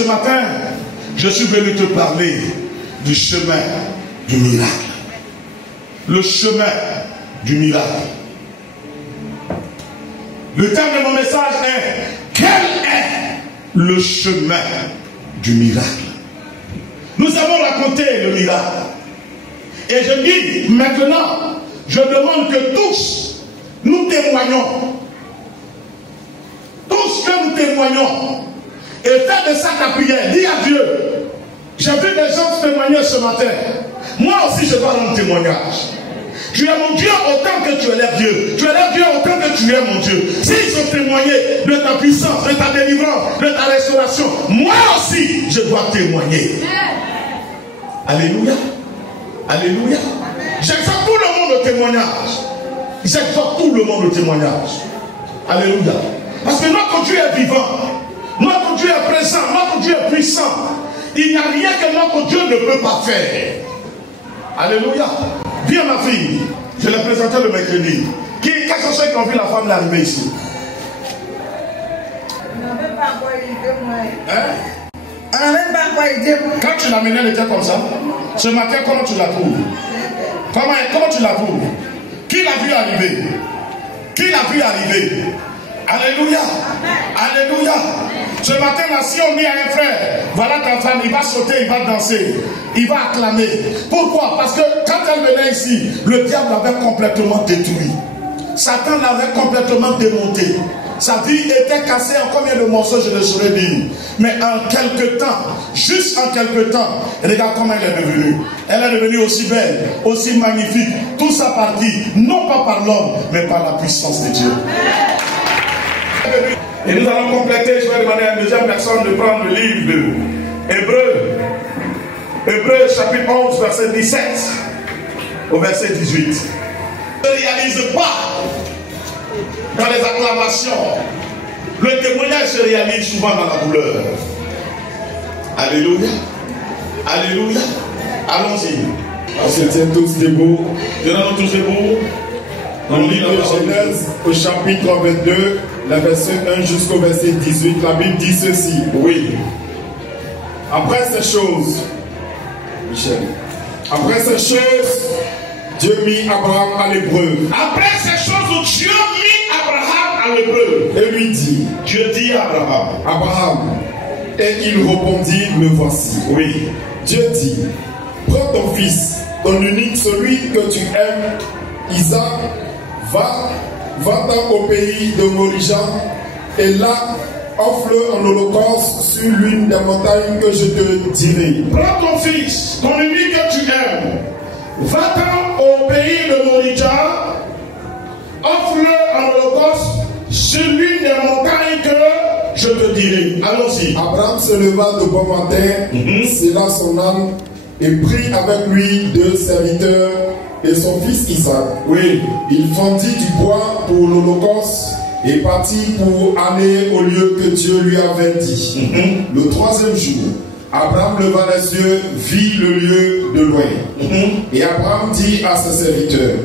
ce matin, je suis venu te parler du chemin du miracle. Le chemin du miracle. Le thème de mon message est: quel est le chemin du miracle? Nous avons raconté le miracle. Et je dis maintenant, je demande que tous nous témoignons. Tous que nous témoignons. Et fais de ça ta prière. Dis à Dieu. J'ai vu des gens témoigner ce matin. Moi aussi je vais rendre témoignage. Tu es mon Dieu autant que tu es leur Dieu. Tu es leur Dieu autant que tu es mon Dieu. S'ils ont témoigné de ta puissance, de ta délivrance, de ta restauration, moi aussi je dois témoigner. Alléluia. Alléluia. J'exhorte tout le monde au témoignage. J'exhorte tout le monde au témoignage. Alléluia. Parce que notre Dieu est vivant. Notre Dieu est présent. Notre Dieu est puissant. Il n'y a rien que notre Dieu ne peut pas faire. Alléluia. Viens ma fille. Je l'ai présenté le mercredi. Quels sont ceux qui ont vu la femme l'arriver ici? On n'a même pas encore idée, moi. Hein? On n'a même pas encore idée, moi. Quand tu l'amenais, elle était comme ça. Ce matin, comment tu la trouves? Comment tu la trouves? Qui l'a vu arriver? Qui l'a vu arriver? Alléluia. Alléluia. Ce matin, là, si on dit à un frère, voilà ta femme, il va sauter, il va danser, il va acclamer. Pourquoi? Parce que quand elle venait ici, le diable l'avait complètement détruit. Satan l'avait complètement démonté. Sa vie était cassée en combien de morceaux, je ne saurais dire. Mais en quelque temps, juste en quelque temps, regarde comment elle est devenue. Elle est devenue aussi belle, aussi magnifique. Tout ça parti, non pas par l'homme, mais par la puissance de Dieu. Et nous allons compléter, je vais demander à une deuxième personne de prendre le livre de Hébreux. Hébreux chapitre 11, verset 17 au verset 18. Ne réalise pas dans les acclamations. Le témoignage se réalise souvent dans la douleur. Alléluia. Alléluia. Allons-y. On se tient tous debout. Tenons-nous tous debout. On lit de Genèse au chapitre 22, la verset 1 jusqu'au verset 18. La Bible dit ceci. Oui. Après ces choses, Michel, après ces choses, Dieu mit Abraham à l'épreuve. Après ces choses, Dieu mit Abraham à l'épreuve. Et lui dit, Dieu dit à Abraham. Abraham. Et il répondit, me voici. Oui. Dieu dit, prends ton fils, ton unique, celui que tu aimes, Isaac, va-t'en au pays de Morija, et là, offre-le en holocauste sur l'une des montagnes que je te dirai. Prends ton fils, ton unique que tu aimes, va-t'en au pays de Morija, offre-le en holocauste sur l'une des montagnes que je te dirai. Allons-y. Abraham se leva de bon matin, scella son âme, et prit avec lui 2 serviteurs et son fils Isaac. Oui. Il fendit du bois pour l'holocauste et partit pour aller au lieu que Dieu lui avait dit. Le 3e jour, Abraham leva les yeux, vit le lieu de loin. Et Abraham dit à ses serviteurs,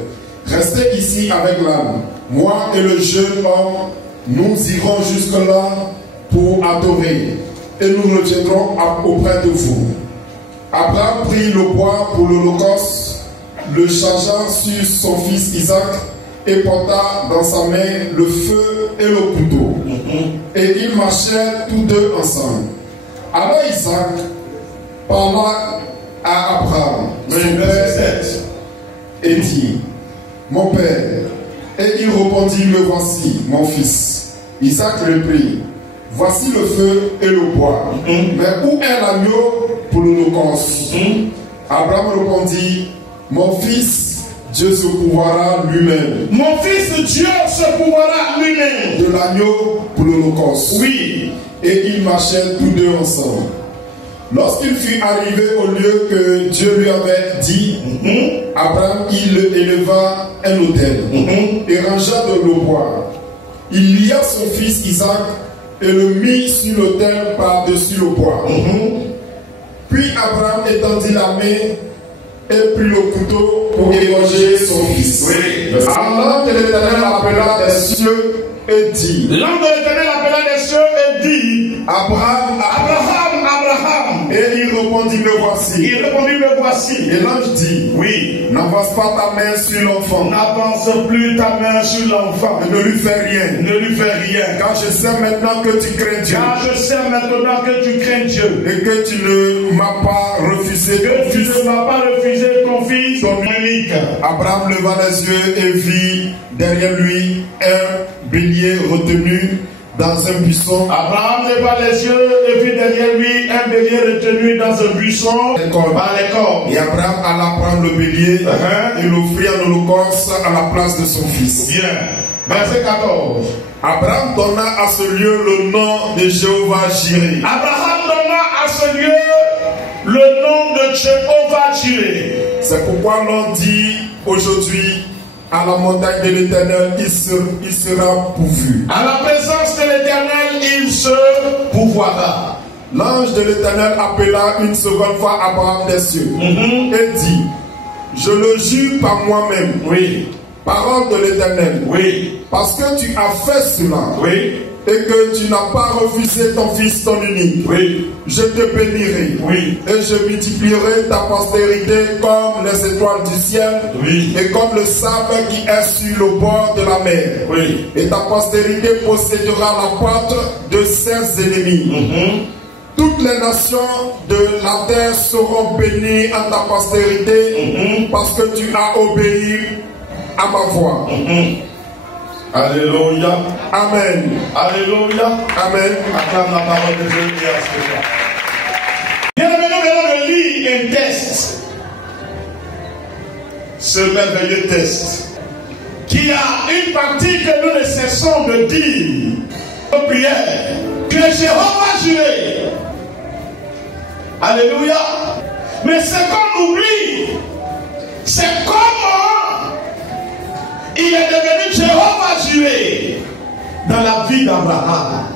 restez ici avec l'âne. Moi et le jeune homme, nous irons jusque-là pour adorer et nous reviendrons auprès de vous. Abraham prit le bois pour l'holocauste, le chargea sur son fils Isaac et porta dans sa main le feu et le couteau. Et ils marchèrent tous deux ensemble. Alors Isaac parla à Abraham, son père, et dit, mon père. Et il répondit, me voici, mon fils. Isaac reprit, voici le feu et le bois. Mais où est l'agneau pour l'holocauste? Abraham répondit, mon fils, Dieu se pourvoira lui-même. Mon fils, Dieu se pourvoira lui-même. De l'agneau pour l'holocauste. Oui. Et ils marchaient tous deux ensemble. Lorsqu'il fut arrivé au lieu que Dieu lui avait dit, Abraham, il éleva un autel et rangea de l'eau boire. Il lia son fils Isaac et le mit sur l'autel par-dessus le bois. Puis Abraham étendit la main et prit le couteau pour égorger son fils. Oui. Alors que l'Éternel appela des cieux et dit, l'ange de l'Éternel appela des cieux et dit, Abraham, Abraham, Et il répondit, me voici. Il répondit, me voici. Et l'ange dit, oui, n'avance pas ta main sur l'enfant. N'avance plus ta main sur l'enfant. Ne lui fais rien. Ne lui fais rien. Car je sais maintenant que tu crains Dieu. Car je sais maintenant que tu crains Dieu. Et que tu ne m'as pas refusé ton Tu fils. ne m'as pas refusé ton fils, ton unique. Abraham leva les yeux et vit derrière lui un bélier retenu dans un buisson. Abraham leva les yeux et vit derrière lui un bélier retenu dans un buisson par les cornes. Et Abraham alla prendre le bélier et l'offrit en holocauste à la place de son fils. Bien. Verset 14. Abraham donna à ce lieu le nom de Jéhovah Jireh. Abraham donna à ce lieu le nom de Jéhovah Jireh. C'est pourquoi l'on dit aujourd'hui à la montagne de l'Éternel, il sera pourvu. À la présence de l'Éternel, il se pourvoira. L'ange de l'Éternel appela une seconde fois Abraham des cieux et dit, je le jure par moi-même, oui, parole de l'Éternel, oui, parce que tu as fait cela, oui, et que tu n'as pas refusé ton fils, ton unique, oui, je te bénirai, oui, et je multiplierai ta postérité comme les étoiles du ciel, oui, et comme le sable qui est sur le bord de la mer, oui, et ta postérité possédera la porte de ses ennemis. Toutes les nations de la terre seront bénies en ta postérité, parce que tu as obéi à ma voix. Alléluia. Amen. Alléluia. Amen. Acclame la parole de Dieu et à ce moment. Bien, maintenant, je lis un test. Ce merveilleux test. Qui a une partie que nous ne cessons de dire aux prières. Que Jéhovah Jireh. Alléluia. Mais ce qu'on oublie, c'est comment il est devenu Jéhovah Jireh dans la vie d'Abraham.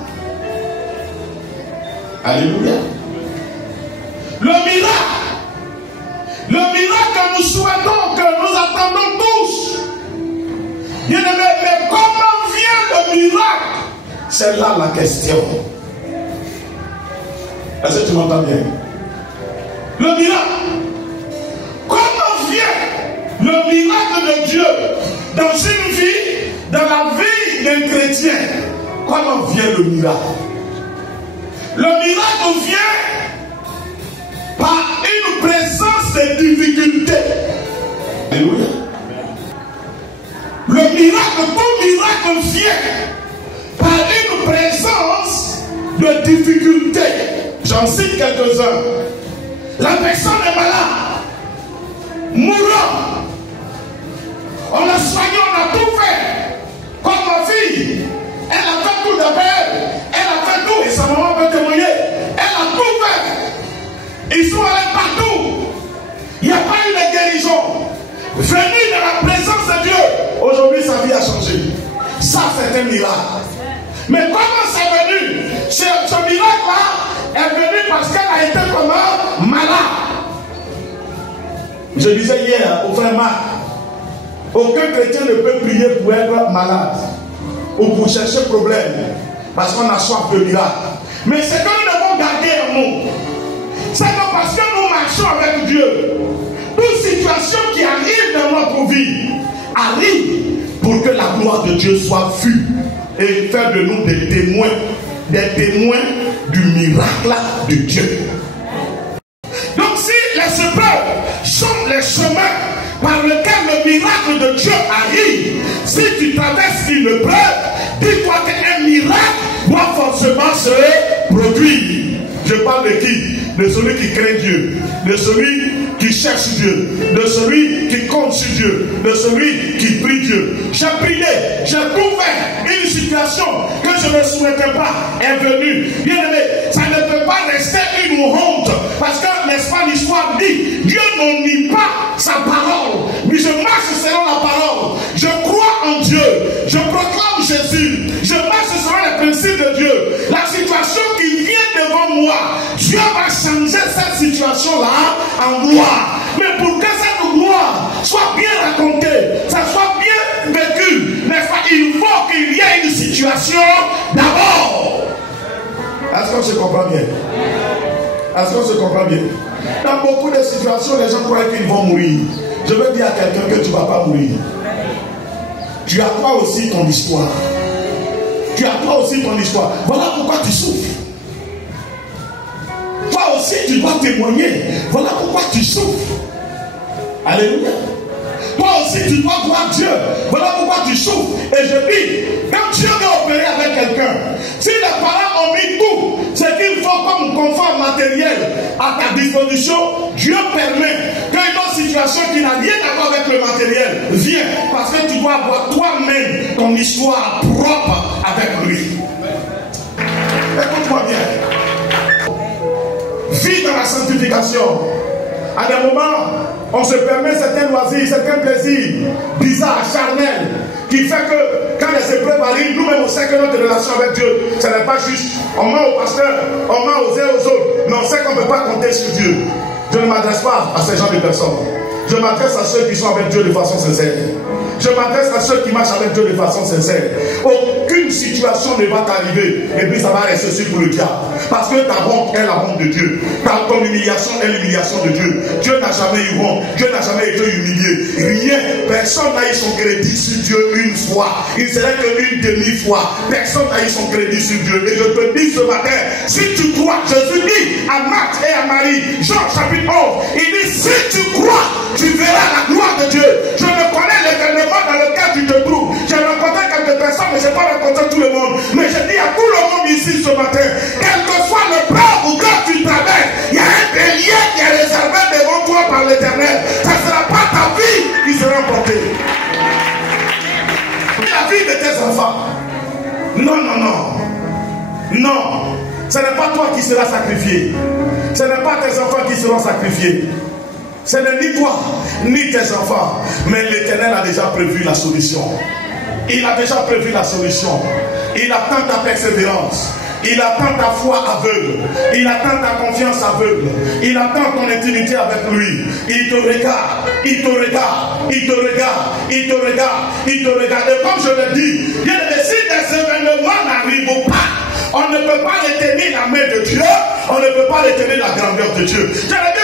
Alléluia. Le miracle que nous souhaitons, que nous attendons tous. Bien aimé, mais comment vient le miracle? C'est là la question. Est-ce que tu m'entends bien? Le miracle. Comment vient le miracle de Dieu dans une vie, dans la vie d'un chrétien? Comment vient le miracle? Le miracle vient par une présence de difficultés. Alléluia. Le miracle, tout miracle vient par une présence de difficultés. J'en cite quelques-uns. La personne est malade, mourant. On l'a soigné, on a tout fait. Comme ma fille, elle a fait tout d'abord. Elle a fait tout, et sa maman peut témoigner. Elle a tout fait. Ils sont allés partout. Il n'y a pas eu de guérison. Venir dans la présence de Dieu. Aujourd'hui, sa vie a changé. Ça, c'est un miracle. Mais comment c'est venu? Ce miracle-là est venu parce qu'elle a été comment? Malade. Je disais hier au frère Marc, aucun chrétien ne peut prier pour être malade ou pour chercher problème parce qu'on a soif de miracle. Mais ce que nous devons garder en nous, c'est que parce que nous marchons avec Dieu, toute situation qui arrive dans notre vie arrive pour que la gloire de Dieu soit vue et faire de nous des témoins du miracle de Dieu. Donc si les épreuves sont les chemins par lesquels le miracle de Dieu arrive, si tu traverses une épreuve, dis-toi qu'un miracle doit forcément se produire. Je parle de qui? De celui qui craint Dieu, de celui qui cherche Dieu, de celui qui compte sur Dieu, de celui qui prie Dieu. J'ai prié, j'ai trouvé une situation que je ne souhaitais pas est venue. Bien aimé, ça ne peut pas rester une honte, parce que, n'est-ce pas, l'histoire dit, Dieu ne nie pas sa parole, mais je marche selon la parole. Je crois en Dieu, je proclame Jésus, je marche selon les principes de Dieu. La situation qui vient devant moi, Dieu va changer cette situation-là en gloire. Mais pour que cette gloire soit bien racontée, ça soit bien vécu, n'est-ce pas, il faut qu'il y ait une situation d'abord. Est-ce qu'on se comprend bien? Est-ce qu'on se comprend bien? Dans beaucoup de situations, les gens croient qu'ils vont mourir. Je veux dire à quelqu'un que tu ne vas pas mourir. Tu as toi aussi ton histoire. Tu as toi aussi ton histoire. Voilà pourquoi tu souffres. Toi aussi tu dois témoigner. Voilà pourquoi tu souffres. Alléluia. Toi aussi tu dois voir Dieu. Voilà pourquoi tu souffres. Et je dis, quand Dieu veut opérer avec quelqu'un, si les parents ont mis tout ce qu'il faut comme confort matériel à ta disposition, Dieu permet qu'une autre situation qui n'a rien à voir avec le matériel vienne. Parce que tu dois avoir toi-même ton histoire propre avec lui. Écoute-moi bien. Vis dans la sanctification. À des moments, on se permet certains loisirs, certains plaisirs bizarres, charnels, qui fait que quand les épreuves arrivent, nous-mêmes on sait que notre relation avec Dieu, ce n'est pas juste. On ment au pasteur, on ment aux uns aux autres, mais on sait qu'on ne peut pas compter sur Dieu. Je ne m'adresse pas à ces gens de personnes. Je m'adresse à ceux qui sont avec Dieu de façon sincère. Je m'adresse à ceux qui marchent avec Dieu de façon sincère. Aucune situation ne va t'arriver et puis ça va rester sur pour le diable. Parce que ta honte est la honte de Dieu. Ton humiliation est l'humiliation de Dieu. Dieu n'a jamais eu honte. Dieu n'a jamais été humilié. Rien, personne n'a eu son crédit sur Dieu une fois. Il serait qu'une demi-fois. Personne n'a eu son crédit sur Dieu. Et je te dis ce matin, si tu crois, Jésus dit à Marthe et à Marie, Jean chapitre 11, il dit, si tu crois, tu verras la gloire de Dieu. Je ne connais l'événement dans lequel tu te trouves. J'ai rencontré quelques personnes, mais je n'ai pas rencontré tout le monde. Mais je dis à tout le monde ici ce matin, quel que soit le plan ou quand tu traverses, il y a un bélier qui est réservé devant toi par l'Éternel. Ça ne sera pas ta vie qui sera portée. La vie de tes enfants. Non, non, non. Non. Ce n'est pas toi qui seras sacrifié. Ce n'est pas tes enfants qui seront sacrifiés. Ce n'est ni toi, ni tes enfants. Mais l'Éternel a déjà prévu la solution. Il a déjà prévu la solution. Il attend ta persévérance. Il attend ta foi aveugle. Il attend ta confiance aveugle. Il attend ton intimité avec lui. Il te regarde. Il te regarde. Il te regarde. Il te regarde. Il te regarde. Et comme je l'ai dit, bien si des événements n'arrivent pas, on ne peut pas retenir la main de Dieu. On ne peut pas retenir la grandeur de Dieu.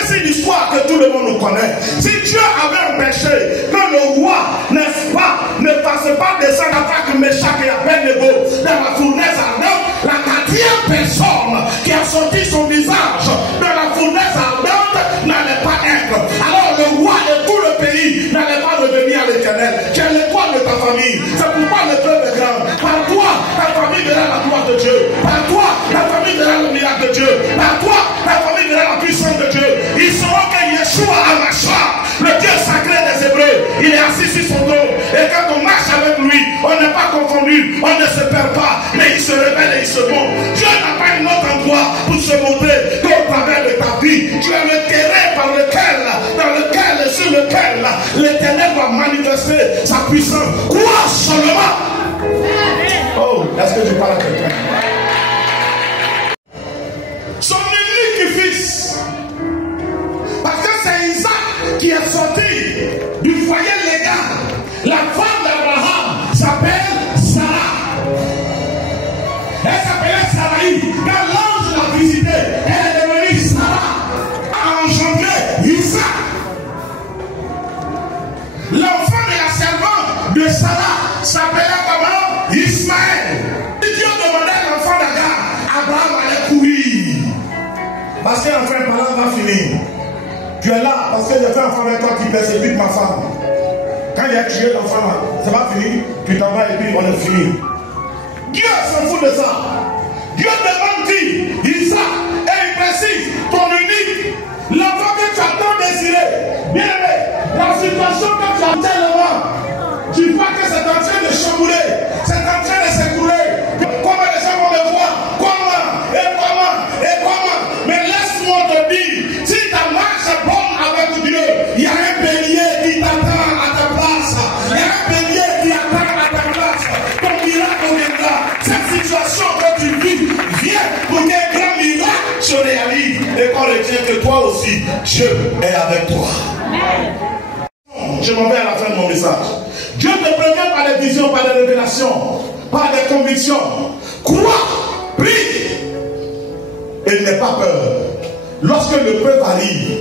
C'est une histoire que tout le monde nous connaît. Si Dieu avait empêché que le roi, n'est-ce pas, ne fasse pas descendre avec Méchak et Abednego dans la fournaise ardente, la 4e personne qui a sorti son visage dans la fournaise ardente n'allait pas être. Alors le roi et tout le pays n'allait pas revenir à l'Éternel. Tu es l'étoile de ta famille. C'est pourquoi le peuple est grand. Par toi, ta famille verra la gloire de Dieu. Par toi, ta famille verra le miracle de Dieu. Par toi, ta famille verra la puissance de Dieu. Ils sauront que Yeshua Amashua, le Dieu sacré des Hébreux, il est assis sur son trône. Et quand on marche avec lui, on n'est pas confondu, on ne se perd pas, mais il se révèle et il se montre. Dieu n'a pas un autre endroit pour se montrer qu'au travers de ta vie. Tu es le terrain par lequel, dans lequel, sur lequel l'Éternel va manifester sa puissance. Crois seulement. Oh, est-ce que je parle à quelqu'un? Son unique fils. Parce que c'est Isaac qui est sorti du foyer légal. La femme d'Abraham s'appelle Sarah. Elle s'appelait Sarai. Quand l'ange l'a visité, elle est devenue Sarah. A engendré Isaac. L'enfant de la servante de Sarah s'appelait comment? Ismaël. Dieu demandait à l'enfant d'Agar, Abraham allait courir. Parce qu'enfin, par là, va finir. Tu es là parce que j'ai fait un enfant avec toi qui persécute ma femme. Quand il a tué l'enfant, ça va finir. Tu t'en vas et puis on est fini. Dieu s'en fout de ça. Dieu demande dit, Isaac, et il précise, ton unique, l'enfant que tu as tant désiré. Bien aimé, la situation que tu as tellement, tu vois que c'est en train de chambouler, c'est en train de s'écrouler. Comment les gens vont me voir? Comment? Et comment? Et comment? Mais laisse-moi te dire, si ta marche est bonne avec Dieu, il y a un bélier qui t'attend à ta place. Il y a un bélier qui attend à ta place. Ton miracle viendra. Cette situation que tu vis vient pour qu'un grand miracle se réalise. Et qu'on retient que toi aussi, Dieu est avec toi. Je m'en vais à la fin de mon message. Dieu te prévient par des visions, par des révélations, par des convictions. Crois, prie et n'aie pas peur. Lorsque l'épreuve arrive,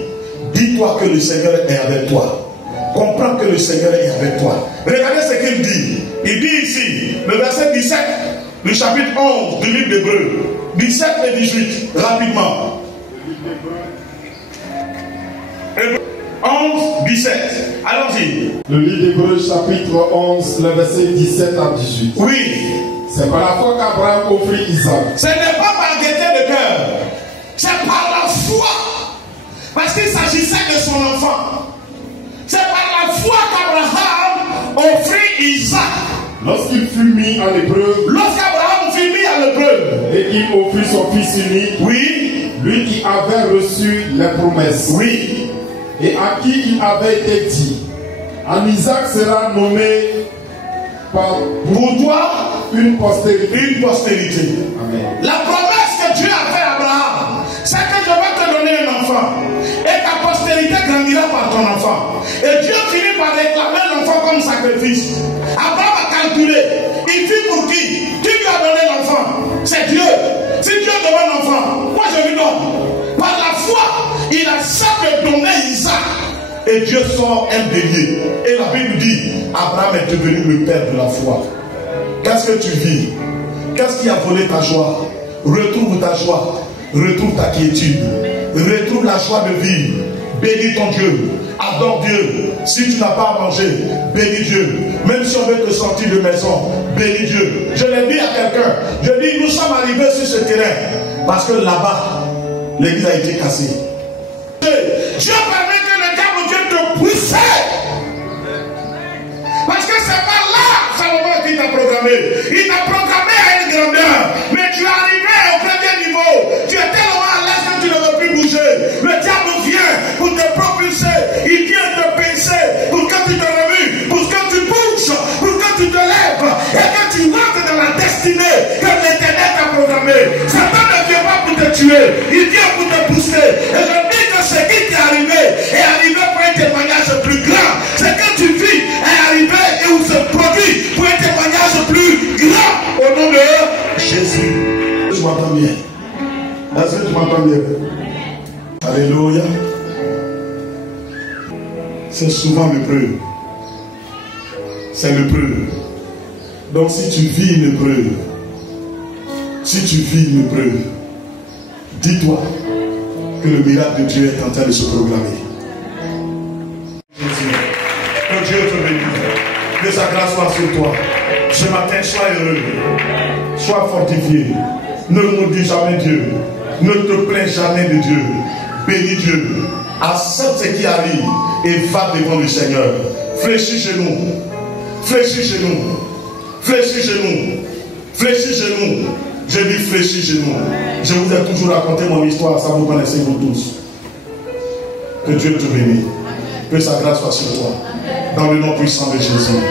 dis-toi que le Seigneur est avec toi. Comprends que le Seigneur est avec toi. Regardez ce qu'il dit. Il dit ici, le verset 17, du chapitre 11 du livre d'Hébreux, 17 et 18, rapidement. 11, 17. Allons-y. Le livre d'Hébreux, chapitre 11, le verset 17 à 18. Oui. C'est par la foi qu'Abraham offrit Isaac. Ce n'est pas par gaieté de cœur. C'est par la foi. Parce qu'il s'agissait de son enfant. C'est par la foi qu'Abraham offrit Isaac. Lorsqu'il fut mis à l'épreuve, Lorsqu'Abraham fut mis à l'épreuve, et qu'il offrit son fils unique, oui, lui qui avait reçu les promesses, oui, et à qui il avait été dit, en Isaac sera nommé par pour toi une postérité. une postérité. Amen. La promesse que Dieu a faite à Abraham, c'est que je vais te donner un enfant. Et ta postérité grandira par ton enfant. Et Dieu finit par réclamer l'enfant comme sacrifice. Abraham a calculé. Il vit pour qui? Qui lui a donné l'enfant? C'est Dieu. Si Dieu donne l'enfant, moi je lui donne. Par la foi, il accepte de donner Isaac. Et Dieu sort un bélier. Et la Bible dit, Abraham est devenu le père de la foi. Qu'est-ce que tu vis? Qu'est-ce qui a volé ta joie? Retrouve ta joie. Retrouve ta quiétude. Retrouve la joie de vivre. Bénis ton Dieu. Adore Dieu. Si tu n'as pas à manger, bénis Dieu. Même si on veut te sortir de maison, bénis Dieu. Je l'ai dit à quelqu'un. Je dis, nous sommes arrivés sur ce terrain. Parce que là-bas, l'église a été cassée. Dieu permet que le diable vienne te pousser. Parce que c'est pas là, Salomon, qui t'a programmé. Il t'a programmé à une grandeur. Mais tu es arrivé au premier niveau. Tu es tellement à l'aise que tu ne veux plus bouger. Le diable vient pour te propulser. Il vient te pincer pour que tu te remues, pour que tu bouges, pour que tu te lèves et que tu rentres dans la destinée que l'Éternel t'a programmée. Satan ne vient pas pour te tuer. Il vient pour te pousser. Et je dis que ce qui t'est arrivé est arrivé pour un témoignage plus grand. Ce que tu vis est arrivé et où se produit pour un témoignage plus grand au nom de Jésus. Tu m'entends bien? Est-ce que tu m'entends bien? Alléluia. C'est souvent l'épreuve. C'est l'épreuve. Donc si tu vis une épreuve, dis-toi que le miracle de Dieu est en train de se proclamer. Jésus, que Dieu te bénisse. Que sa grâce soit sur toi. Ce matin, sois heureux. Sois fortifié. Ne maudis jamais Dieu. Ne te plains jamais de Dieu. Bénis Dieu. Accepte ce qui arrive et va devant le Seigneur. Fléchis chez nous. Fléchis chez nous. Fléchis chez nous. Fléchis chez nous. Je dis fléchis chez nous. Je vous ai toujours raconté mon histoire. Ça vous connaissez vous tous. Que Dieu te bénisse. Que sa grâce soit sur toi. Dans le nom puissant de Jésus.